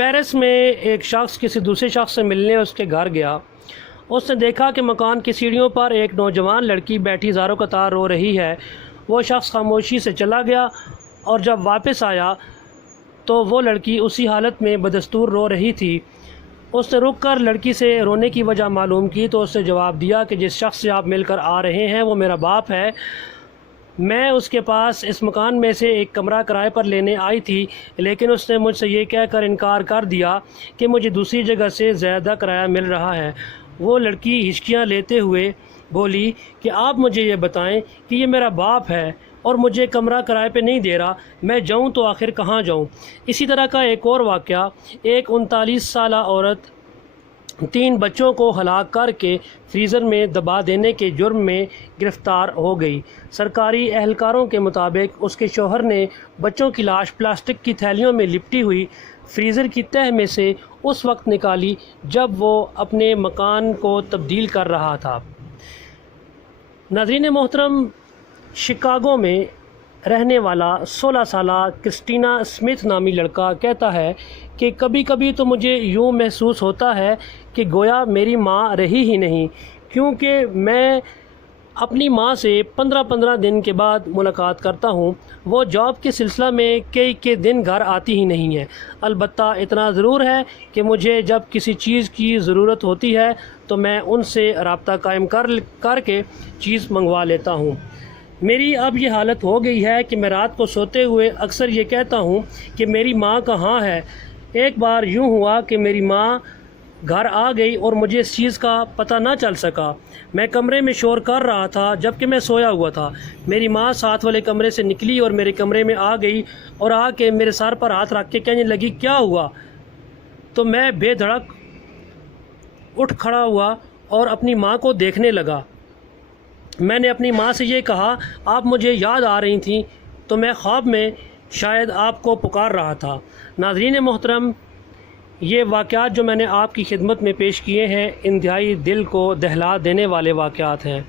Paris میں ایک شخص کسی دوسرے شخص سے ملنے اس کے گھر گیا۔ اس نے دیکھا کہ مکان کی سیڑھیوں پر ایک نوجوان لڑکی بیٹھی زاروں قطار رو رہی ہے۔ وہ شخص خاموشی سے چلا گیا اور جب واپس آیا تو وہ لڑکی اسی حالت میں بدستور رو رہی تھی۔ اس نے رک کر لڑکی سے رونے کی وجہ معلوم کی تو اس نے جواب دیا کہ جس شخص سے آپ مل کر آ رہے ہیں وہ میرا باپ ہے۔ میں اس کے پاس اس مکان میں سے ایک کمرہ کرائے پر لینے آئی تھی، لیکن اس نے مجھ سے یہ کہہ کر انکار کر دیا کہ مجھے دوسری جگہ سے زیادہ کرایہ مل رہا ہے۔ وہ لڑکی ہچکیاں لیتے ہوئے بولی کہ آپ مجھے یہ بتائیں کہ یہ میرا باپ ہے اور مجھے کمرہ کرائے پہ نہیں دے رہا، میں جاؤں تو آخر کہاں جاؤں؟ اسی طرح کا ایک اور واقعہ، ایک 39 سالہ عورت 3 بچوں کو ہلاک کر کے فریزر میں دبا دینے کے جرم میں گرفتار ہو گئی۔ سرکاری اہلکاروں کے مطابق اس کے شوہر نے بچوں کی لاش پلاسٹک کی تھیلیوں میں لپٹی ہوئی فریزر کی تہہ میں سے اس وقت نکالی جب وہ اپنے مکان کو تبدیل کر رہا تھا۔ ناظرین محترم، شکاگو میں رہنے والا 16 سالہ کرسٹینا اسمتھ نامی لڑکا کہتا ہے کہ کبھی کبھی تو مجھے یوں محسوس ہوتا ہے کہ گویا میری ماں رہی ہی نہیں، کیونکہ میں اپنی ماں سے 15 دن کے بعد ملاقات کرتا ہوں۔ وہ جاب کے سلسلہ میں کئی دن گھر آتی ہی نہیں ہے۔ البتہ اتنا ضرور ہے کہ مجھے جب کسی چیز کی ضرورت ہوتی ہے تو میں ان سے رابطہ قائم کر کے چیز منگوا لیتا ہوں۔ میری اب یہ حالت ہو گئی ہے کہ میں رات کو سوتے ہوئے اکثر یہ کہتا ہوں کہ میری ماں کہاں ہے۔ ایک بار یوں ہوا کہ میری ماں گھر آ گئی اور مجھے اس چیز کا پتہ نہ چل سکا۔ میں کمرے میں شور کر رہا تھا جبکہ میں سویا ہوا تھا۔ میری ماں ساتھ والے کمرے سے نکلی اور میرے کمرے میں آ گئی اور آ کے میرے سر پر ہاتھ رکھ کے کہنے لگی کیا ہوا؟ تو میں بے دھڑک اٹھ کھڑا ہوا اور اپنی ماں کو دیکھنے لگا۔ میں نے اپنی ماں سے یہ کہا آپ مجھے یاد آ رہی تھیں تو میں خواب میں شاید آپ کو پکار رہا تھا۔ ناظرین محترم، یہ واقعات جو میں نے آپ کی خدمت میں پیش کیے ہیں انتہائی دل کو دہلا دینے والے واقعات ہیں۔